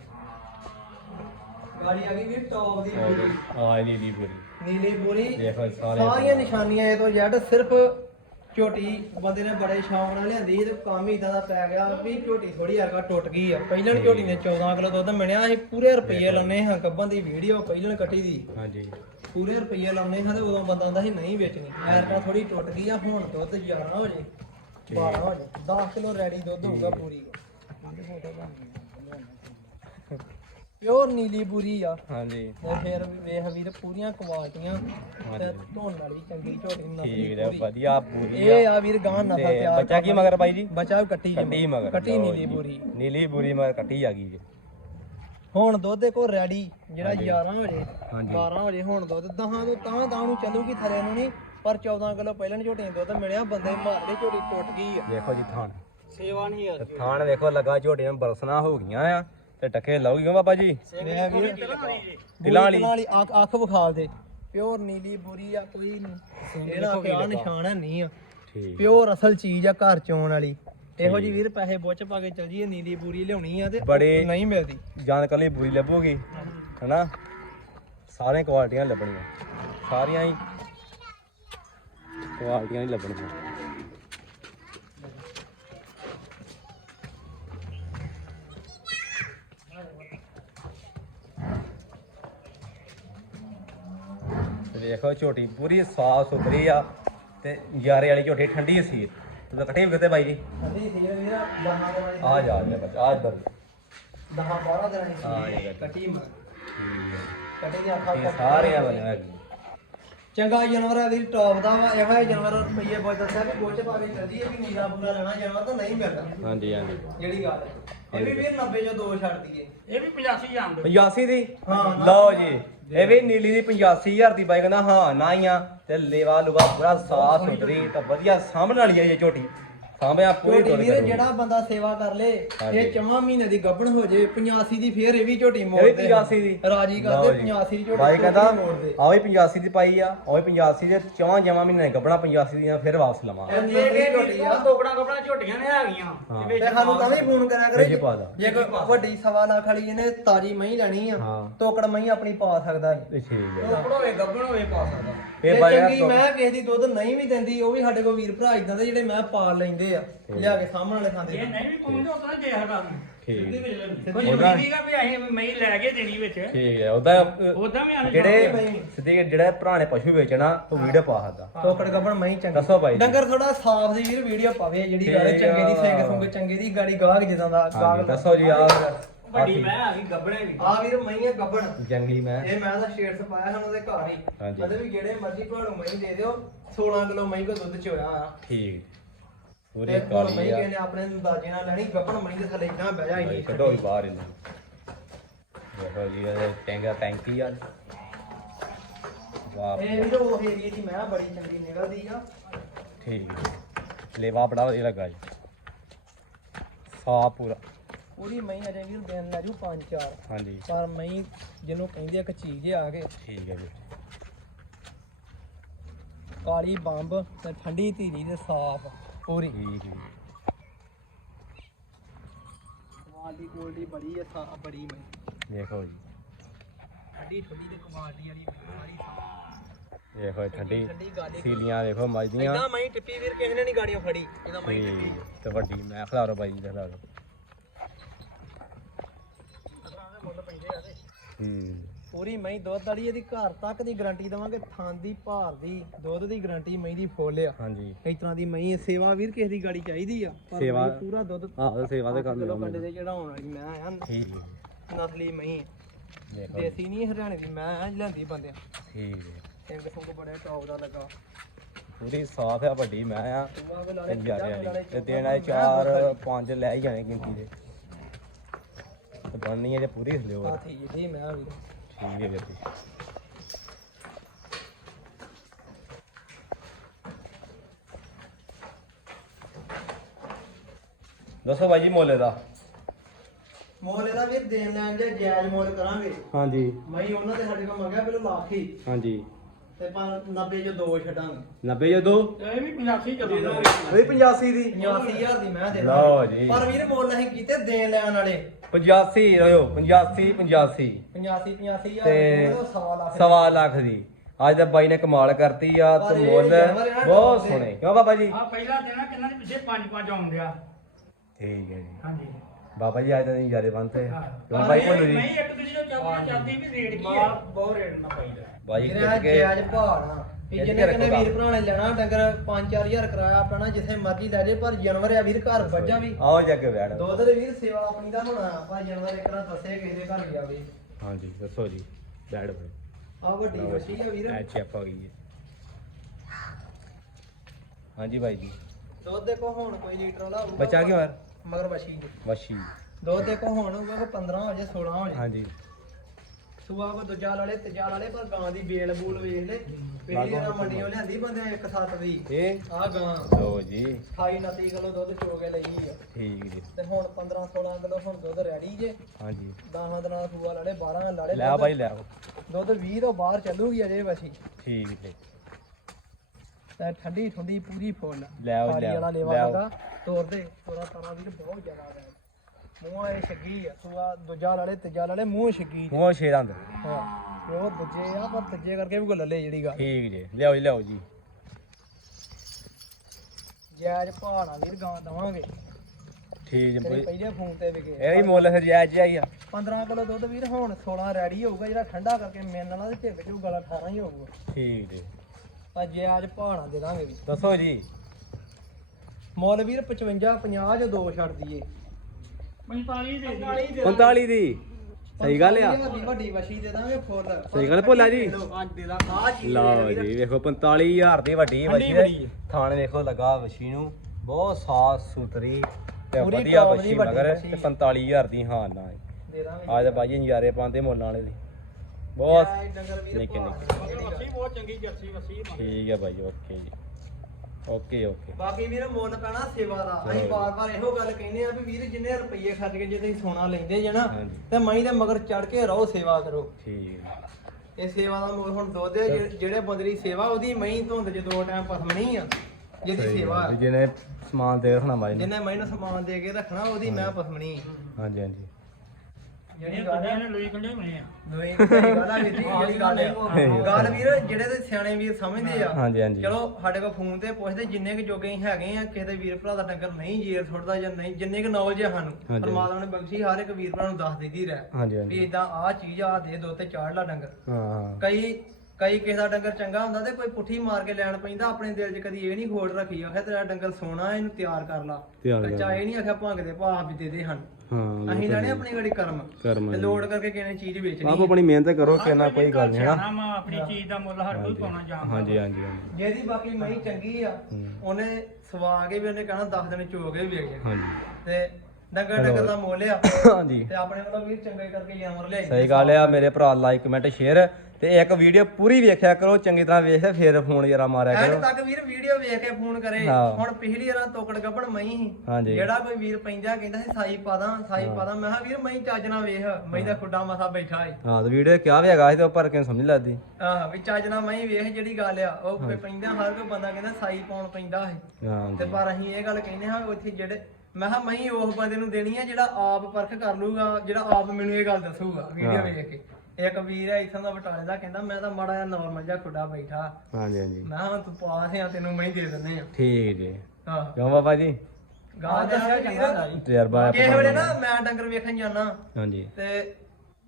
ਗਾੜੀ ਆ ਗਈ ਵੀ ਟੌਪ ਦੀ ਪੂਰੀ। ਆ ਨੀ ਦੀ ਪੂਰੀ। ਨੀਲੀ ਪੂਰੀ। ਦੇਖੋ ਸਾਰੇ ਸਾਰੀਆਂ ਨਿਸ਼ਾਨੀਆਂ ਇਹ ਤੋਂ ਜੈਡ ਸਿਰਫ ਝੋਟੀ ਬੰਦੇ ਨੇ ਬੜੇ ਸ਼ੌਂਕ ਨਾਲ ਲਿਆਂਦੀ ਤੇ ਕੰਮ ਹੀ ਇਦਾਂ ਦਾ ਪੈ ਗਿਆ ਵੀ ਝੋਟੀ ਥੋੜੀ ਹਰਕਾ ਟੁੱਟ ਗਈ ਆ। ਪਹਿਲਾਂ ਝੋਟੀ ਨੇ 14 ਕਿਲੋ ਦੁੱਧ ਮਿਲਿਆ ਸੀ ਪੂਰੇ ਰੁਪਈਏ ਲਾਉਣੇ ਹਾਂ ਕੱਬਾਂ ਦੀ ਵੀਡੀਓ ਪਹਿਲਾਂ ਕੱਟੀ ਦੀ ਹਾਂਜੀ। ਪੂਰੇ ਰੁਪਈਏ ਲਾਉਣੇ ਹਾਂ ਤੇ ਉਦੋਂ ਬੰਦਾ ਆਂਦਾ ਸੀ ਨਹੀਂ ਵੇਚਣੀ। ਹਰਕਾ ਥੋੜੀ ਟੁੱਟ ਗਈ ਆ ਹੁਣ ਦੁੱਧ 11 ਹੋ ਜੇ 12 ਹੋ ਜੇ 10 ਕਿਲੋ ਰੈਡੀ ਦੁੱਧ ਹੋਊਗਾ ਪੂਰੀ। ਪਿਓਰ ਨੀਲੀ ਪੂਰੀ ਆ। ਹਾਂਜੀ। ਤੇ ਫਿਰ ਵੇਖ ਵੀਰ ਪੂਰੀਆਂ ਕੁਆਲਟੀਆਂ ਤੇ ਧੋਣ ਵਾਲੀ ਚੰਗੀ ਝੋਟੀ ਨਸਲੀ ਠੀਕ ਹੈ ਵਧੀਆ ਪੂਰੀ ਇਹ ਆ ਵੀਰ ਗਾਂ ਨਸਲ ਤੇ ਤਿਆਰ ਬੱਚਾ ਕੀ ਮਗਰ ਬਾਈ ਜੀ? ਬੱਚਾ ਵੀ ਕੱਟੀ ਜੀ ਕੱਟੀ ਮਗਰ ਕੱਟੀ ਲਓ ਨੀਲੀ ਜੀ। ਪੂਰੀ ਨੀਲੀ ਪੂਰੀ ਮਗਰ ਕੱਟੀ ਆ ਗਈ ਜੀ। ਹੁਣ ਦੁੱਧ ਦੇਖੋ ਰੈਡੀ ਜਿਹੜਾ 11 ਵਜੇ ਹਾਂਜੀ। 12 ਵਜੇ ਹੁਣ ਦੁੱਧ ਦਹਾਂ ਤੋਂ ਤਾਂ ਤਾਂ ਨੂੰ ਚੱਲੂਗੀ ਥਲੇ ਨੂੰ ਨਹੀਂ ਪਰ 14 ਕਿਲੋ ਪਹਿਲਾਂ ਝੋਟੀਆਂ ਦੁੱਧ ਮਿਲਿਆ ਬੰਦੇ ਮਾਰਦੇ ਝੋਟੀ ਟੁੱਟ ਗਈ ਆ। ਦੇਖੋ ਜੀ ਥਾਣ। ਸੇਵਾ ਨਹੀਂ ਯਾਰ ਥਾਣ ਵੇਖੋ ਲੱਗਾ ਝੋਟੀਆਂ ਬਰਸਣਾ ਹੋ ਗਈਆਂ ਆ। ਤੇ ਟੱਕੇ ਲਾਉਗੀ ਬਾਬਾ ਜੀ? ਮੈਂ ਵੀਰ? ਤਿਲਾਂ ਵਾਲੀ। ਵਾਲੀ। ਅੱਖ ਅੱਖ ਵਿਖਾਲ ਦੇ। ਪਿਓਰ ਨੀਲੀ ਬੁਰੀ ਆ ਕੋਈ ਨਹੀਂ ਇਹਦਾ ਪਿਆ ਨਿਸ਼ਾਨ ਹੈ ਨਹੀਂ ਆ। ਠੀਕ। ਪਿਓਰ ਅਸਲ ਚੀਜ਼ ਆ ਘਰ ਚੋਣ ਵਾਲੀ। ਇਹੋ ਜੀ ਵੀਰ ਪੈਸੇ ਬੁੱਚ ਪਾ ਕੇ ਚਲ ਜੀਏ ਨੀਲੀ ਬੂਰੀ ਲਿਆਉਣੀ ਆ ਤੇ ਬੜੇ- ਨਹੀਂ ਮਿਲਦੀ। ਜਾਨ ਕੱਲੀ ਬੁਰੀ ਲੱਭੂਗੀ ਹਨਾ? ਸਾਰੀਆਂ ਕੁਆਲਟੀਆਂ ਲੱਭਣੀਆਂ। ਸਾਰੀਆਂ ਹੀ ਕੁਆਲਟੀਆਂ ਹੀ ਲੱਭਣੀਆਂ। ਦੇਖੋ ਝੋਟੀ ਪੂਰੀ ਸਾਫ਼ ਸੁਥਰੀ ਆ ਤੇ ਯਾਰੇ ਵਾਲੀ ਝੋਟੀ ਠੰਡੀ ਸੀ। ਤੇ ਇਕੱਠੇ ਵੀ ਕਿਤੇ ਬਾਈ ਜੀ? ਅੱਧੀ ਸੀ ਵੀਰ ਦਹਾਂ ਆ ਜਾ ਜਾ ਬੱਚਾ ਆ ਇੱਧਰ। ਦਹਾਂ 12 ਦਿਨਾਂ ਹਾਂ। ਕੱਟੀ ਹੈ ਕੱਟੀ ਦੀ ਇਹ ਬਣਿਆ ਚੰਗਾ ਜਾਨਵਰ ਆ ਵੀਰ ਟੌਪ ਦਾ ਵਾ। ਇਹੋ ਜਿਹਾ ਜਾਨਵਰ ਰੁਪਈਏ ਬਹੁਤ ਦੱਸਿਆ ਵੀ ਗੋਚ ਪਾ ਕੇ ਚੱਲ ਜੀਏ ਵੀ ਨੀਲਾ ਪੂਰਾ ਲੈਣਾ ਜਾਨਵਰ ਤਾਂ ਨਹੀਂ ਮਿਲਦਾ ਹਾਂਜੀ ਹਾਂਜੀ। ਜਿਹੜੀ ਗੱਲ ਹੈ। ਇਹ ਵੀ ਵੀਰ 90 ਚੋਂ ਦੋ ਛੱਡ ਦਈਏ ਇਹ ਵੀ 85 ਜਾਂਦੇ 85 ਦੀ? ਹਾਂ, ਲਓ ਜੀ। ਇਹ ਵੀ ਨੀਲੀ ਦੀ 85000 ਦੀ ਬਾਈ ਕਹਿੰਦਾ ਹਾਂ, ਨਾ ਹੀ ਆ। ਤੇ ਲੇਵਾ ਲੁਵਾ ਪੂਰਾ ਸਾਫ਼ ਸੁਥਰੀ ਤੇ ਵਧੀਆ ਸਾਹਮਣ ਵਾਲੀ ਆ ਇਹ ਝੋਟੀ। ਸਾਂਭਿਆ ਪੂਰੀ ਝੋਟੀ ਵੀਰ ਕਰੋ। ਜਿਹੜਾ ਬੰਦਾ ਸੇਵਾ ਕਰ ਲੇ ਹਾਂਜੀ। ਇਹ ਚਵਾਂ ਮਹੀਨੇ ਦੀ ਗੱਭਣ ਹੋ ਜੇ 85 ਦੀ ਫੇਰ ਇਹ ਵੀ ਝੋਟੀ ਇਹ ਵੀ ਮੋੜਦੇ 85 ਦੀ ਰਾਜੀ ਲਓ ਕਰਦੇ ਜੀ। 85 ਦੀ ਝੋਟੀ ਬਾਈ ਕਹਿੰਦਾ ਮੋੜਦੇ ਆਹ ਵੀ 85 ਦੀ ਪਾਈ ਆ ਉਹ ਵੀ 85 ਦੇ ਚੌਂ ਜਮਾ ਮਹੀਨੇ ਗੱਬਣਾ 85 ਦੀਆਂ ਫਿਰ ਵਾਪਸ ਲਵਾਂ ਇਹ ਨਸਲੀ ਝੋਟੀ ਆ ਟੋਕੜਾ ਕਪੜਾ ਝੋਟੀਆਂ ਨੇ ਹੈਗੀਆਂ ਹਾਂ। ਤੇ ਤੇ ਸਾਨੂੰ ਤਾਂ ਵੀ ਫੋਨ ਕਰਿਆ ਕਰੇ ਵਿੱਚ ਪਾ ਦਾ। ਜੇ ਕੋਈ ਵੱਡੀ ਸਵਾ ਲੱਖ ਵਾਲੀ ਇਹਨੇ ਤਾਜੀ ਮਹੀਂ ਲੈਣੀ ਆ ਹਾਂ। ਤੋਕੜ ਮਹੀਂ ਆਪਣੀ ਪਾ ਸਕਦਾ ਇਹ ਠੀਕ ਹੈ ਟੋਕੜਾ ਹੋਵੇ ਗੱਬਣ ਹੋਵੇ ਪਾ ਸਕਦਾ ਇਹ ਇਹ ਬਾਈ ਚੰਗੀ ਮੈਂ ਕਿਸੇ ਦੀ ਦੁੱਧ ਨਹੀਂ ਵੀ ਦਿੰਦੀ ਉਹ ਵੀ ਸਾਡੇ ਕੋਲ ਵੀਰ ਭਰਾ ਇਦਾਂ ਦੇ ਜਿਹੜੇ ਮੈਂ ਪਾਲ ਲੈਂਦੇ ਆ ਲਿਆ ਕੇ ਸਾਹਮਣੇ ਵਾਲੇ ਖਾਂਦੇ ਜੇ ਨਹੀਂ ਵੀ ਪਾਉਂਦੇ ਉਤਨਾ ਦੇ ਸਕਦਾ ਠੀਕ। ਕੋਈ ਉਹਦਾ- ਜ਼ਰੂਰੀ ਨਹੀਂਗਾ ਵੀ ਅਸੀਂ ਮੈਂ ਲੈ ਕੇ ਦੇਣੀ ਵਿੱਚ। ਠੀਕ ਹੈ ਉਹਦਾ ਉਦਾਂ ਵੀ ਆਨੇ ਜਿਹੜੇ ਸਿੱਧੇ ਜਿਹੜੇ ਪੁਰਾਣੇ ਪਸ਼ੂ ਵੇਚਣਾ ਉਹ ਵੀਡੀਓ ਪਾ ਸਕਦਾ। ਤੋਕੜ ਗੱਬਣ ਮਹੀਂ ਚੰਗੀ। ਦੱਸੋ ਜੀ। ਡੰਗਰ ਥੋੜਾ ਸਾਫ਼ ਦੀ ਵੀਰ ਵੀਡੀਓ ਪਾਵੇ ਜਿਹੜੀ ਗੱਲ ਠੀਕ ਚੰਗੇ ਦੀ ਆ। ਸਿੰਘ ਸੁੰਗ ਚੰਗੇ ਦੀ ਗਾੜੀ ਗਾਹਕ ਜਿੱਦਾਂ ਦਾ ਹਾਂਜੀ ਗਾਹਕ ਦੱਸੋ ਜੀ ਆ ਵੱਡੀ ਮੈਂ ਆ ਗਈ ਗੱਬਣੇ ਵੀ। ਆ ਵੀਰ ਮਹੀਂ ਆ ਗੱਬਣ ਜੰਗਲੀ ਮੈਂ। ਇਹ ਮੈਂ ਦਾ ਸ਼ੇਰਸ ਪਾਇਆ ਹਨ ਉਹਦੇ ਘਰ ਹੀ। ਹਾਂਜੀ। ਮਤਲਬ ਵੀ ਜਿਹੜੇ ਮਰਜ਼ੀ ਭਾੜੂ ਮਹੀਂ ਦੇ ਦਿਓ 16 ਕਿਲੋ ਮਹੀਂ ਕੋ ਦੁੱਧ ਚ ਹੋਇਆ ਆ ਠੀਕ। ਤੇ ਕੋਲ ਆ। ਕਿਸੇ ਨੇ ਆਪਣੇ ਅੰਦਾਜ਼ੇ ਨਾਲ ਲੈਣੀ ਗੱਬਣ ਮਹੀਂ ਦੇ ਥੱਲੇ ਇਦਾਂ ਬਹਿ ਜਾ ਇੰਨੀ ਕੱਢੋ ਵੀ ਬਾਹਰ ਇਹਨੂੰ। ਦੇਖੋ ਜੀ ਇਹ ਟੈਂਗਾ ਟੈਂਕੀ ਆ। ਵਾਹ। ਇਹ ਵੀ ਉਹ ਏਰੀਏ ਦੀ ਮੈਂ ਬੜੀ ਚੰਗੀ ਨਿਕਲਦੀ ਆ। ਠੀਕ ਹੈ ਲੇਵਾ ਬੜਾ ਵਧੀਆ ਲੱਗਾ ਜੀ। ਸਾਫ਼ ਪੂਰਾ। ਪੂਰੀ ਮਹੀਂ ਅਜੇ ਵੀਰ ਦਿਨ ਲੈ ਜੂ 5-4 ਹਾਂਜੀ। ਪਰ ਮਹੀਂ ਜਿਹਨੂੰ ਕਹਿੰਦੇ ਆ ਕਿ ਚੀਜ਼ ਆ ਕੇ। ਠੀਕ ਹੈ ਜੀ। ਕਾਲੀ ਬੰਬ ਤੇ ਠੰਡੀ ਧੀਰੀ ਤੇ ਸਾਫ਼। ਪੂਰੀ। ਕੁਆਲਿਟੀ ਕੁਆਲਿਟੀ ਬੜੀ ਹੈ ਸਾਫ਼ ਬੜੀ ਮਹੀਂ ਦੇਖੋ ਜੀ। ਠੰਡੀ ਠੰਡੀ ਤੇ ਕੁਆਲਿਟੀ ਵਾਲੀ ਸਾਰੀ ਦੇਖੋ ਇਹ ਠੰਡੀ ਗਾਲੀ ਸੀਲੀਆਂ ਦੇਖੋ ਮੱਝ ਦੀਆਂ। ਇਦਾਂ ਮਹੀਂ ਟਿੱਪੀ ਵੀਰ ਕਿਸੇ ਨੇ ਨਹੀਂ ਗਾੜੀਆਂ ਫੜੀ ਇਹਦਾ ਮਹੀਂ ਟਿੱਪੀ। ਠੀਕ ਤੇ ਵੱਡੀ ਮੈਂ ਖਲਾਰੋ ਬਾਈ ਜੀ ਖਲਾਰੋ ਹੂੰ। ਪੂਰੀ ਮਹੀਂ ਦੁੱਧ ਵਾਲੀ ਇਹਦੀ ਘਰ ਤੱਕ ਦੀ ਗਾਰੰਟੀ ਦਵਾਂਗੇ ਥਾਂ ਦੀ ਭਾਰ ਦੀ ਦੁੱਧ ਦੀ ਗਾਰੰਟੀ ਮਹੀਂ ਦੀ ਫੁੱਲ ਆ। ਹਾਂਜੀ। ਇਸ ਤਰ੍ਹਾਂ ਦੀ ਮਹੀਂ ਸੇਵਾ ਵੀਰ ਕਿਸੇ ਦੀ ਗਾੜੀ ਚਾਹੀਦੀ ਆ ਪਰ ਸੇਵਾ- ਮਹੀਂ ਪੂਰਾ ਦੁੱਧ ਆਹੋ ਸੇਵਾ ਦੇ ਕੰਮ ਕਿਲੋ ਕੰਡੇ ਤੇ ਚੜਾਉਣ ਵਾਲੀ ਮੈਂ ਆ ਠੀਕ ਹੈ ਨਸਲੀ ਮਹੀਂ। ਦੇਖੋ ਦੇਸੀ ਨਹੀਂ ਹਰਿਆਣੇ ਦੀ ਮੈਂ ਆ ਲੈਂਦੀ ਬੰਦਿਆਂ। ਠੀਕ ਹੈ ਸਿੰਘ ਸੁੰਗ ਬੜੇ ਟੌਪ ਦਾ ਲੱਗਾ। ਪੂਰੀ ਸਾਫ਼ ਆ ਵੱਡੀ ਮੈਂ ਆ। ਤੇ ਲਾਲੇ ਜਾਰੇ ਵਾਲੀ। ਤੇ ਦੇਣ ਵਾਲੇ ਚਾਰ ਪੰਜ ਲੈ ਹੀ ਜਾਣੇ ਗਿਣਤੀ ਦੇ। ਤੇ ਬਣਨੀ ਹੈ ਜੇ ਪੂਰੀ ਹਲਿਓ ਹਾਥੀ ਜੀ ਮੈਂ ਵੀਰ। ਠੀਕ ਹੈ ਵੀਰ ਜੀ ਦੱਸੋ ਭਾਈ ਜੀ ਮੋਲੇ ਦਾ। ਮੋਲ ਇਹਦਾ ਵੀਰ ਦੇਣ ਲੈਣ ਦੇ ਜਾਇਜ਼ ਮੋਲ ਕਰਾਂਗੇ। ਹਾਂਜੀ। ਮਈ ਉਹਨਾਂ ਦੇ ਸਾਡੇ ਕੋਲ ਮੰਗਿਆ ਪਹਿਲਾਂ ਲੱਖ। ਹੀ ਹਾਂਜੀ। ਤੇ ਪਰ 90 ਚੋਂ ਦੋ ਛੱਡਾਂਗੇ। 90 ਜੋ ਦੋ? ਇਹ ਵੀ 85 ਚੱਲਦਾ ਵੀ 85 ਦੀ। 85000 ਦੀ ਮੈਂ ਦੇ ਲਓ ਜੀ। ਪਰ ਵੀਰ ਮੁੱਲ ਅਸੀਂ ਕੀਤੇ ਦੇਣ ਲੈਣ ਵਾਲੇ। 85 ਰੋਇਓ 85 85 85 85000 ਤੇ ਸਵਾ ਲੱਖ ਦੀ। ਅੱਜ ਤਾਂ ਬਾਈ ਨੇ ਕਮਾਲ ਕਰਤੀ ਆ ਤੇ ਮੁੱਲ ਬਹੁਤ ਦੇ। ਸੋਹਣੇ। ਕਿਉਂ ਬਾਬਾ ਜੀ? ਆ ਪਹਿਲਾ ਦੇਣਾ ਕਿੰਨਾ ਦੇ ਪਿੱਛੇ 5 5 ਆਉਂਦਿਆ ਠੀਕ ਹੈ ਜੀ। ਹਾਂਜੀ। ਬਾਬਾ ਜੀ ਅੱਜ ਤਾਂ ਨਜ਼ਾਰੇ ਬੰਨਤੇ। ਹਾਂ। ਕਿਉਂ ਬਾਈ ਭੋਲੂ ਜੀ ਮੈਂ ਇੱਕ ਤੋਂ ਚੱਲਦੀ ਵੀ ਰੇਟ ਕੀ ਹੈ ਬਹੁਤ ਰੇਟ ਨਾ ਪਾਈਦਾ ਬਾਈ ਕਿੱਥੇ ਗਏ ਜਾਇਜ਼ ਭਾਣਾ ਵੀ ਇੱਥੇ ਜਿਹਨੇ ਕਿੰਨੇ ਰੱਖੋ ਵੀਰ ਭਰਾ ਨੇ ਲੈਣਾ ਡੰਗਰ 5-4000 ਕਰਾਇਆ ਪੈਣਾ ਜਿੱਥੇ ਮਰਜ਼ੀ ਲੈ ਜੇ ਪਰ ਜਾਨਵਰ ਆ ਵੀਰ ਘਰ ਵੱਜਾ ਵੀ। ਆਓ ਜਾ ਕੇ ਬੈਠ। ਦੁੱਧ ਦੇ ਵੀਰ ਸੇਵਾ ਆਪਣੀ ਦਾ ਹੋਣਾ ਪਰ ਜਾਨਵਰ ਇੱਕ ਨਾ ਦੱਸੇ ਕਿਸੇ ਦੇ ਘਰ ਜਾਵੇ ਹਾਂਜੀ ਦੱਸੋ ਜੀ ਬੈਠ ਬਾਈ ਆ ਵੱਡੀ ਵਸੀ ਆ ਵੀਰ। ਐ ਚੈਪ ਆ ਗਈ ਹੈ ਹਾਂਜੀ ਬਾਈ ਜੀ। ਦੁੱਧ ਦੇਖੋ ਹੁਣ ਕੋਈ ਲੀਟਰ ਵਾਲਾ ਹੋਊਗਾ ਬੱਚਾ ਕੀ ਮਗਰ ਵਸੀ ਜੀ। ਵਸ਼ੀ ਦੁੱਧ ਦੇਖੋ ਹੁਣ ਹੋਊਗਾ ਕੋਈ 15 ਹੋ ਜੇ 16 ਹੋ ਜੇ ਹਾਂਜੀ। ਸੂਆ ਕੋ ਦੂਜਾ ਲਾਲੇ ਤੀਜਾ ਲਾਲੇ ਪਰ ਗਾਂ ਦੀ ਬੇਲ ਬੂਲ ਵੇਖ ਲੈ। ਪਹਿਲੀ ਵਾਰ ਮੰਡੀੋਂ ਲਿਆਂਦੀ ਬੰਦੇ ਇੱਕ ਸੱਤ ਦੀ। ਇਹ? ਆ ਗਾਂ। ਲਓ ਜੀ। 28 29 ਕਿਲੋ ਦੁੱਧ ਚੋ ਕੇ ਲਈ ਆ। ਠੀਕ ਜੀ। ਤੇ ਹੁਣ 15 16 ਕਿਲੋ ਹੁਣ ਦੁੱਧ ਰੈਡੀ ਜੇ। ਹਾਂਜੀ। 10 ਦਿਨਾਂ ਦਾ ਸੂਆ ਲਾਲੇ 12 ਲਾਲੇ ਲੈ ਬਾਈ ਲੈ। ਦੁੱਧ 20 ਤੋਂ ਬਾਹਰ ਚੱਲੂਗੀ ਅਜੇ ਵਸੀ। ਠੀਕ ਜੀ। ਤੇ ਠੰਡੀ ਠੰਡੀ ਪੂਰੀ ਫੁੱਲ। ਲੈ ਲੈ ਵਾਲਾ ਲੇਵਾ ਲੈ। ਲਗਾ। ਤੋਰ ਦੇ। ਤੋਰਾ ਤਾਰਾ ਵੀਰ ਬਹੁਤ ਜ਼ਿਆਦਾ ਹੈ ਮੂੰਹ ਇਹ ਛੱਗੀ ਆ ਸੂਆ ਦੂਜਾ ਲਾਲੇ ਤੀਜਾ ਲਾਲੇ ਮੂੰਹ ਛੱਗੀ ਮੂੰਹ ਸ਼ੇਰਾਂ ਦਾ ਹਾਂ ਉਹ ਦੂਜੇ ਆ ਪਰ ਤੀਜੇ ਕਰਕੇ ਵੀ ਕੋ ਲੱਲੇ ਜਿਹੜੀ ਗੱਲ। ਠੀਕ ਜੀ ਲਿਆਓ ਜੀ ਲਿਆਓ ਜੀ। ਜਾਇਜ਼ ਭਾਣਾ ਵੀਰ ਗਾਂ ਦਵਾਂਗੇ। ਠੀਕ ਜੀ ਤੇਰੇ ਬਾਈ। ਪਹਿਲੇ ਫੋਨ ਤੇ ਵਿਕੇ। ਇਹ ਵੀ ਮੁੱਲ ਫਿਰ ਜਾਇਜ਼ ਜਿਹਾ ਹੀ ਆ। 15 ਕਿਲੋ ਦੁੱਧ ਵੀਰ ਹੁਣ 16 ਰੈਡੀ ਹੋਊਗਾ ਜਿਹੜਾ ਠੰਡਾ ਕਰਕੇ ਮੇਨ ਨਾਲ ਤੇ ਢਿੱਗ ਜੂ ਗਲਾ 18 ਹੀ ਹੋਊਗਾ। ਠੀਕ ਜੀ। ਆ ਜਾਇਜ਼ ਭਾਣਾ ਦੇ ਦਾਂਗੇ ਵੀ। ਦੱਸੋ ਜੀ। ਮੁੱਲ ਵੀਰ 55 50 ਜੋ ਦੋ ਛੱਡ ਦਈਏ। 45 ਦੇ ਦੀ। 45 ਦੀ ਸਹੀ ਗੱਲ ਆ। ਵੱਡੀ ਵੱਡੀ ਵਸ਼ੀ ਦੇ ਦਾਂਗੇ ਫੁੱਲ। ਸਹੀ ਗੱਲ ਭੋਲਾ ਜੀ। ਦੇ ਦਾ ਆ ਲਓ ਜੀ ਵੇਖੋ 45000 ਦੀ ਵੱਡੀ ਵਸ਼ੀ ਦੇ। ਥਾਣੇ ਦੇਖੋ ਲੱਗਾ ਵਸ਼ੀ ਨੂੰ। ਬਹੁਤ ਸਾਫ਼ ਸੁਥਰੀ ਤੇ ਪੂਰੀ ਵਧੀਆ ਵੱਡੀ ਮਗਰ। ਤੇ 45000 ਦੀ ਹਾਂ ਨਾ ਦੇ ਦਾਂਗੇ। ਅੱਜ ਤਾਂ ਬਾਜੀ ਨਜ਼ਾਰੇ ਪਾਉਂਦੇ ਮੁੱਲ ਵਾਲੇ ਦੀ ਬਹੁਤ ਨਿੱਕੇ ਨਿੱਕੇ। ਵਸੀ ਬਹੁਤ ਚੰਗੀ ਜਰਸੀ ਵਸੀ ਠੀਕ ਹੈ ਬਾਈ ਓਕੇ ਜੀ। Okay okay. ਬਾਕੀ ਵੀਰ ਮੁੱਲ ਪੈਣਾ ਸੇਵਾ ਦਾ। ਅਸੀਂ ਬਾਰ-ਬਾਰ ਇਹੋ ਗੱਲ ਕਹਿੰਦੇ ਆ ਵੀ ਵੀਰ ਜਿੰਨੇ ਰੁਪਏ ਖਰਚ ਕੇ ਜੇ ਤੁਸੀਂ ਸੋਨਾ ਲੈਂਦੇ ਜੇ ਨਾ ਹਾਂਜੀ। ਤੇ ਮਈ ਦੇ ਮਗਰ ਚੜ ਕੇ ਰਹੋ ਸੇਵਾ ਕਰੋ। ਠੀਕ ਇਹ ਸੇਵਾ ਦਾ ਮੁੱਲ ਹੁਣ ਦੁੱਧ ਹੈ ਜਿਹੜੇ- ਜਿਹੜੇ ਬੰਦੇ ਦੀ ਸੇਵਾ ਉਹਦੀ ਮਈ ਧੁੰਦ ਚ ਦੋ ਟਾਈਮ ਪਸਮਣੀ ਆ ਜਿਹਦੀ ਸੇਵਾ ਆ। ਵੀ ਜਿਹਨੇ ਸਮਾਨ ਦੇ ਰੱਖਣਾ ਬਾਈ ਨੂੰ। ਜਿਹਨੇ ਮਈ ਨੂੰ ਸਮਾਨ ਦੇ ਕੇ ਰੱਖਣਾ ਉਹਦੀ ਮੈਂ ਪਸਮਣੀ ਹਾਂਜੀ ਹਾਂਜੀ। ਜਿਹੜੀ ਇਹ ਗੱਲ ਕੁੜੀਆਂ ਆ। ਨੇ ਲੋਈ ਕੰਡੇ ਹੋਣੇ ਆ। ਦੋਈ ਸਹੀ ਗੱਲ ਆ ਵੀਰ ਜੀ ਜਿਹੜੀ ਗੱਲ ਆ। ਗੱਲ ਵੀਰ ਜਿਹੜੇ ਤੇ ਸਿਆਣੇ ਵੀਰ ਸਮਝਦੇ ਆ। ਹਾਂਜੀ ਹਾਂਜੀ। ਚਲੋ ਸਾਡੇ ਕੋਲ ਫੋਨ ਤੇ ਪੁੱਛਦੇ ਜਿੰਨੇ ਕੁ ਜੋਗੇ ਹੈਗੇ ਆ ਕਿਸੇ ਦੇ ਵੀਰ ਭਰਾ ਦਾ ਡੰਗਰ ਨਹੀਂ ਜੇਰ ਛੁੱਟਦਾ ਜਾਂ ਨਹੀਂ ਜਿੰਨੇ ਕੁ ਨੌਲੇਜ ਆ ਸਾਨੂੰ। ਪਰਮਾਤਮਾ ਨੇ ਬਖਸ਼ੀ ਹਰ ਇੱਕ ਵੀਰ ਭਰਾ ਨੂੰ ਦੱਸ ਦਿੱਤੀ ਰਹਿ ਹਾਂਜੀ ਵੀ ਇਦਾਂ ਚੀਜ਼ ਆ ਦੇ ਦੋ ਤੇ ਚਾੜ ਲਾ ਡੰਗਰ। ਹਾਂ ਹਾਂ। ਕਈ ਕਈ ਕਿਸੇ ਦਾ ਡੰਗਰ ਚੰਗਾ ਹੁੰਦਾ ਤੇ ਕੋਈ ਪੁੱਠੀ ਮਾਰ ਕੇ ਲੈਣ ਪੈਂਦਾ ਆਪਣੇ ਦਿਲ 'ਚ ਕਦੀ ਇਹ ਨਹੀਂ ਖੋੜ ਰੱਖੀ ਆਖਿਆ ਤੇਰਾ ਡੰਗਰ ਸੋਹਣਾ ਇਹਨੂੰ ਤਿਆਰ ਕਰ ਲਾ। ਤਿਆਰ ਕਰ ਕੱਚਾ ਇਹ ਨਹੀਂ ਆਖਿਆ ਭੰਗ ਦੇ ਭਾਅ ਵੀ ਦੇ ਦੇ ਹਨ ਹਾਂ ਅਸੀਂ ਲੈਣੇ ਆਪਣੀ ਗੜੀ ਕਰਮ। ਕਰਮ ਤੇ ਲੋਡ ਕਰਕੇ ਕਿਸੇ ਨੇ ਚੀਜ਼ ਵੇਚਣੀ ਆਪ ਆਪਣੀ ਮਿਹਨਤ ਕਰੋ ਕਿੰਨਾ ਕੋਈ ਗੱਲ ਨਹੀਂ ਹਨਾ ਆਪਣੀ ਚੀਜ਼ ਦਾ ਮੁੱਲ ਹਰ ਕੋਈ ਪਾਉਣਾ ਜਾਣਦਾ ਹਾਂਜੀ ਹਾਂਜੀ ਹਾਂਜੀ। ਜਿਹਦੀ ਬਾਕੀ ਮਹੀਂ ਚੰਗੀ ਆ ਉਹਨੇ ਸਵਾ ਕੇ ਵੀ ਉਹਨੇ ਕਹਿਣਾ 10 ਦਿਨ ਚੋ ਕੇ ਵੀ ਵੇਚ ਜਾਣਾ ਹਾਂਜੀ। ਤੇ ਡੰਗਰ ਡੰਗਰ ਦਾ ਮੁੱਲ ਆ। ਹਾਂਜੀ। ਤੇ ਆਪਣੇ ਵੱਲੋਂ ਵੀਰ ਚੰਗੇ ਕਰਕੇ ਜਾਨਵਰ ਲਿਆਈ। ਸਹੀ ਗੱਲ ਆ ਮੇਰੇ ਭਰਾ ਲਾਈਕ ਕਮੈਂਟ ਸ਼ੇਅਰ ਤੇ ਇੱਕ ਵੀਡੀਓ ਪੂਰੀ ਵੇਖਿਆ ਕਰੋ ਚੰਗੀ ਤਰ੍ਹਾਂ ਵੇਖ ਕੇ ਫਿਰ ਫੋਨ ਜਰਾ ਮਾਰਿਆ ਐਂਡ ਕਰੋ। ਤੱਕ ਵੀਰ ਵੀਡੀਓ ਵੇਖ ਕੇ ਫੋਨ ਕਰੇ। ਹਾਂ। ਹੁਣ ਪਿਛਲੀ ਵਾਰ ਤੋਕੜ ਗੱਬੜ ਮਈ ਹਾਂਜੀ। ਜਿਹੜਾ ਕੋਈ ਵੀਰ ਪੈਂਦਾ ਕਹਿੰਦਾ ਸੀ ਸਾਈ ਪਾਦਾ ਸਾਈ ਪਾਦਾ ਮੈਂ ਕਿਹਾ ਵੀਰ ਮਈ ਚੱਜ ਨਾਲ ਵੇਖ ਮਈ ਦਾ ਖੁੱਡਾ ਮਸਾ ਬੈਠਾ ਏ। ਹਾਂ ਤੇ ਵੀਡੀਓ ਕਿਹਾ ਵੀ ਹੈਗਾ ਸੀ ਤੇ ਉਹ ਪਰ ਕਿਉਂ ਸਮਝ ਨੀ ਲੱਗਦੀ। ਆਹ ਵੀ ਚੱਜ ਨਾਲ ਮਈ ਵੇਖ ਜਿਹੜੀ ਗੱਲ ਆ ਉਹ ਕੋਈ ਪੈਂਦਾ ਹਰ ਕੋਈ ਬੰਦਾ ਕਹਿੰਦਾ ਸਾਈ ਪਾਉਣ ਪੈਂਦਾ ਹੈ ਹਾਂ ਤੇ ਪਰ ਅਸੀਂ ਇਹ ਗੱਲ ਕਹਿੰਦੇ ਹਾਂ ਉੱਥੇ ਜਿਹੜੇ ਮੈਂ ਕਿਹਾ ਮਈ ਉਸ ਬੰਦੇ ਨੂੰ ਦੇਣੀ ਆ ਜਿਹੜਾ ਆਪ ਪਰਖ ਕਰ ਲੂਗਾ ਜਿਹੜਾ ਆਪ ਮੈਨੂੰ ਇਹ ਗੱਲ ਦੱਸੂਗਾ ਵੀਡੀਓ ਵੇਖ ਕੇ। ਇੱਕ ਵੀਰ ਹੈ ਇਥੋਂ ਦਾ ਬਟਾਲੇ ਦਾ ਕਹਿੰਦਾ ਮੈਂ ਤਾਂ ਮਾੜਾ ਜਿਹਾ ਨਾਰਮਲ ਜਿਹਾ ਖੁੱਡਾ ਬੈਠਾ। ਹਾਂਜੀ ਹਾਂਜੀ। ਮੈਂ ਕਿਹਾ ਤੂੰ ਪਾਸ ਆ ਤੈਨੂੰ ਮਈ ਦੇ ਦਿੰਦੇ ਆ। ਠੀਕ ਜੀ ਆਹ ਕਿਉਂ ਬਾਬਾ ਜੀ? ਗਾਲ ਦੱਸਿਆ ਚੰਗਾ। ਜੀ ਤਜਰਬਾ ਹੈ ਕਿਸੇ ਵੇਲੇ ਨਾ ਮੈਂ ਡੰਗਰ ਵੇਖਣ ਜਾਣਾ ਹਾਂਜੀ। ਤੇ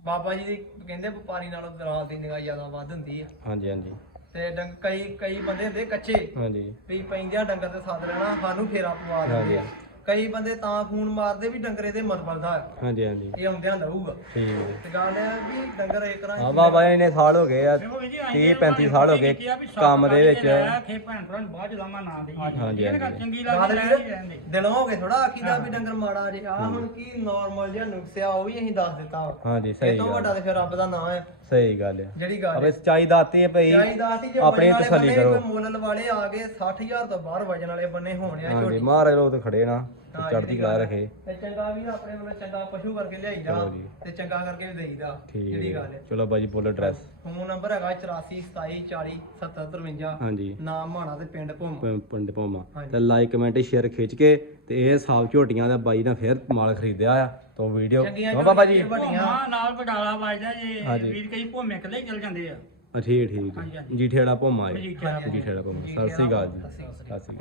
ਬਾਬਾ ਜੀ ਦੀ ਕਹਿੰਦੇ ਵਪਾਰੀ ਨਾਲੋਂ ਦਰਾਲ ਦੀ ਨਿਗਾਹ ਜ਼ਿਆਦਾ ਵੱਧ ਹੁੰਦੀ ਆ। ਹਾਂਜੀ ਹਾਂਜੀ। ਤੇ ਡੰਗ ਕਈ ਕਈ ਬੰਦੇ ਹੁੰਦੇ ਕੱਚੇ ਹਾਂਜੀ। ਵੀ ਪੈਂਦਿਆਂ ਡੰਗਰ ਤੇ ਸਾਥ ਲੈਣਾ ਸਾਨੂੰ ਫੇਰਾ ਪਵਾ ਦਿੰਦੇ ਆ। ਕਈ ਬੰਦੇ ਤਾਂ ਫੋਨ ਮਾਰਦੇ ਵੀ ਡੰਗਰੇ ਤੇ ਮਰ ਪਲਦਾ ਹਾਂਜੀ ਹਾਂਜੀ। ਇਹ ਆਉਂਦਿਆਂ ਲਊਗਾ। ਠੀਕ। ਹੈ ਤੇ ਗੱਲ ਇਹ ਆ ਵੀ ਡੰਗਰ ਇੱਕ ਰਾਂ ਹਾਂ ਬਾਬਾ ਇਹਨੇ ਸਾਲ ਹੋ ਗਏ ਆ ਦੇਖੋ ਵੀਰ ਜੀ 30 35 ਸਾਲ ਹੋ ਗਏ ਕੰਮ ਦੇ ਵਿੱਚ। ਖੇ ਭੈਣ ਭਰਾ ਨੂੰ ਬਾਅਦ ਲਾਵਾਂ ਨਾ ਦੇਈਏ। ਹਾਂਜੀ, ਇਹ ਗੱਲ। ਚੰਗੀ ਲੱਗਦੀ ਜਾਂਦੇ ਦਿਲੋਂ ਹੋ ਕੇ ਥੋੜਾ ਆਖੀਦਾ ਵੀ ਡੰਗਰ ਮਾੜਾ ਜੇ। ਆ ਹੁਣ ਕੀ ਨਾਰਮਲ ਜਿਹਾ ਨੁਕਸਿਆ ਉਹ ਵੀ ਅਸੀਂ ਦੱਸ ਦਿੱਤਾ। ਵਾ। ਹਾਂਜੀ ਇਹ ਸਹੀ ਤੋਂ ਗੱਲ ਵੱਡਾ ਤੇ ਫਿਰ ਰੱਬ ਦਾ ਨਾਮ ਆ ਸਹੀ ਗੱਲ ਹੈ। ਜਿਹੜੀ ਗੱਲ ਅਬੇ ਸਚਾਈ ਦਾਤੀ ਹੈ ਭਈ ਚਾਹੀਦਾ ਸੀ ਜੇ ਆਪਣੀ ਵਜਨ ਵਾਲੇ ਤਸੱਲੀ ਬੰਨੇ ਕਰੋ। ਕੋਈ ਮੁੱਲ ਵਾਲੇ ਆ ਗਏ 60000 ਤੋਂ ਬਾਹਰ ਵਜਨ ਵਾਲੇ ਬੰਨੇ ਹੋਣੇ ਆ ਹਾਂਜੀ ਝੋਟੀ। ਮਹਾਰਾਜ ਲੋਕ ਤੇ ਖੜੇ ਨਾ। ਤੇ ਚੜ੍ਹਦੀ ਕਲਾ ਰੱਖੇ। ਤੇ ਚੰਗਾ ਵੀ ਆਪਣੇ ਵੱਲੋਂ ਚੰਗਾ ਪਸ਼ੂ ਕਰਕੇ ਲਿਆਈਦਾ ਚਲੋ ਜੀ। ਤੇ ਚੰਗਾ ਕਰਕੇ ਵੀ ਦੇਈਦਾ ਜਿਹੜੀ ਗੱਲ ਹੈ। ਚਲੋ ਬਾਜੀ ਬੋਲੋ ਐਡਰੈਸ ਫੋਨ ਨੰਬਰ ਹੈਗਾ 84 27 40 70 53 ਹਾਂਜੀ। ਨਾਮ ਮਾਣਾ ਤੇ ਪਿੰਡ ਭੂਮ। ਪ- ਪਿੰਡ ਭੋਮਾ। ਹਾਂਜੀ। ਤੇ ਲਾਈਕ ਕਮੈਂਟ ਸ਼ੇਅਰ ਖਿੱਚ ਕੇ ਤੇ ਇਹ ਸਾਫ਼ ਝੋਟੀਆਂ ਦਾ ਬਾਈ ਨੇ ਫਿਰ ਮਾਲ ਖਰੀਦਿਆ ਆ ਤੋਂ ਵੀਡੀਓ ਚੰਗੀਆਂ ਹਾਂ ਬਾਬਾ ਜੀ। ਝੋਟੀਆਂ ਵੱਡੀਆਂ। ਭੋਮਾ ਨਾਲ ਬਡਾਲਾ ਵੱਜਦਾ ਜੇ। ਹਾਂਜੀ। ਵੀਰ ਕਈ ਭੋਮੇ ਇਕੱਲੇ ਹੀ ਚਲ ਜਾਂਦੇ ਆ। ਅ, ਠੀਕ ਠੀਕ। ਹਾਂਜੀ, ਹਾਂਜੀ। ਜੀਠੇੜਾ ਭੋਮਾ ਜੀ ਮਜੀਠਾ ਜੀਠੇੜਾ ਭੋਮਾ। ਸਤਿ ਸ੍ਰੀ ਅਕਾਲ ਜੀ। ਸਤਿ ਸ੍ਰੀ ਅਕਾਲ।